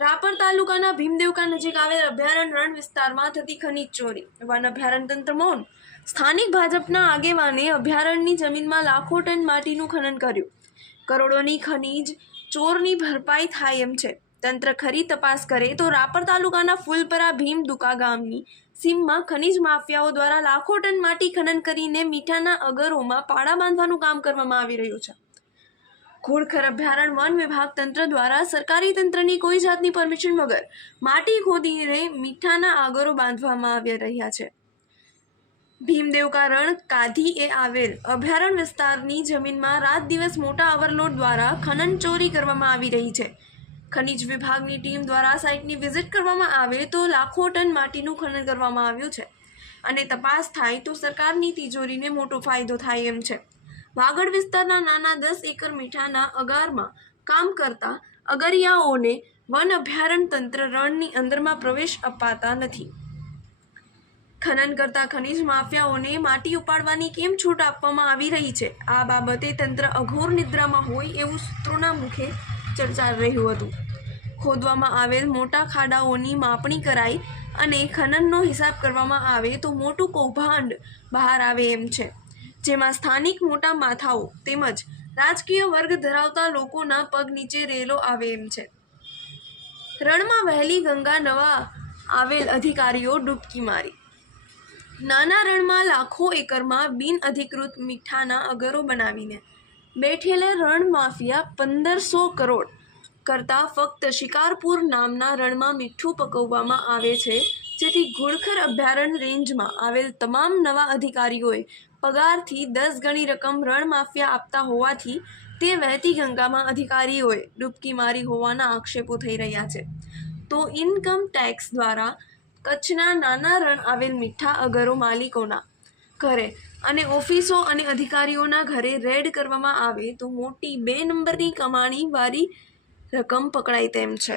રાપર તાલુકાના ભીમદેવકા નજીક આવેલ અભયારણ્ય રણ વિસ્તારમાં થતી ખનીજ ચોરી. વન અભયારણ્ય તંત્ર મૌન. સ્થાનિક ભાજપના આગેવાને અભયારણ્યની જમીનમાં લાખો ટન માટીનું ખનન કર્યું. કરોડોની ખનીજ ચોરની ભરપાઈ થાય એમ છે. તંત્ર ખરી તપાસ કરે તો રાપર તાલુકાના ફૂલપરા ભીમ દુકા ગામની સીમમાં ખનીજ માફિયાઓ દ્વારા લાખો ટન માટી ખનન કરીને મીઠાના અગરોમાં પાડા બાંધવાનું કામ કરવામાં આવી રહ્યું છે. ઘોડખર અભયારણ્ય વન વિભાગ તંત્ર દ્વારા સરકારી તંત્રની કોઈ જાતની પરમિશન વગર માટી ખોદીને મીઠાના આગરો બાંધવામાં આવી રહ્યા છે. ભીમદેવકા રણ કાધી એ આવેલ અભયારણ્ય વિસ્તારની જમીનમાં રાત દિવસ મોટા ઓવરલોડ દ્વારા ખનન ચોરી કરવામાં આવી રહી છે. ખનિજ વિભાગની ટીમ દ્વારા સાઇટની વિઝિટ કરવામાં આવે તો લાખો ટન માટીનું ખનન કરવામાં આવ્યું છે. અને તપાસ થાય તો સરકારની તિજોરીને મોટો ફાયદો થાય એમ છે. વાગડ વિસ્તારના નાના દસ એકર મીઠાના અગારમાં કામ કરતા અગરિયાઓને વન અભયારણ્ય તંત્ર રણની અંદરમાં પ્રવેશ અપાતા નથી. ખનન કરતા ખનિજ માફિયાઓને માટી ઉપાડવાની કેમ છૂટ આપવામાં આવી રહી છે? આ બાબતે તંત્ર અઘોર નિદ્રામાં હોય એવું સૂત્રોના મુખે ચર્ચા રહ્યું હતું. ખોદવામાં આવેલ મોટા ખાડાઓની માપણી કરાઈ અને ખનનનો હિસાબ કરવામાં આવે તો મોટું કૌભાંડ બહાર આવે એમ છે. જેમાં સ્થાનિક મોટા માથાઓ તેમજ રાજકીય વર્ગ ધરાવતા લોકોના પગ નીચે રેલો આવે એમ છે. રણમાં વહેલી ગંગા નવા આવેલ અધિકારીઓ ડૂબકી મારી. નાના રણમાં લાખો એકરમાં બિન અધિકૃત મીઠાના અગરો બનાવીને બેઠેલા રણ માફિયા પંદરસો કરોડ કરતાં ફક્ત શિકારપુર નામના રણમાં મીઠું પકવવામાં આવે છે. જેથી ઘોડખર અભયારણ્ય રેન્જમાં આવેલ તમામ નવા અધિકારીઓએ પગારથી દસ ગણી રકમ રણ માફિયા આપતા હોવાથી તે વહેતી ગંગામાં અધિકારીઓએ ડૂબકી મારી હોવાના આક્ષેપો થઈ રહ્યા છે. તો ઇન્કમ ટેક્સ દ્વારા કચ્છના નાના રણ આવેલ મીઠા અગરો માલિકોના ઘરે અને ઓફિસો અને અધિકારીઓના ઘરે રેડ કરવામાં આવે તો મોટી બે નંબરની કમાણી વાળી રકમ પકડાય તેમ છે.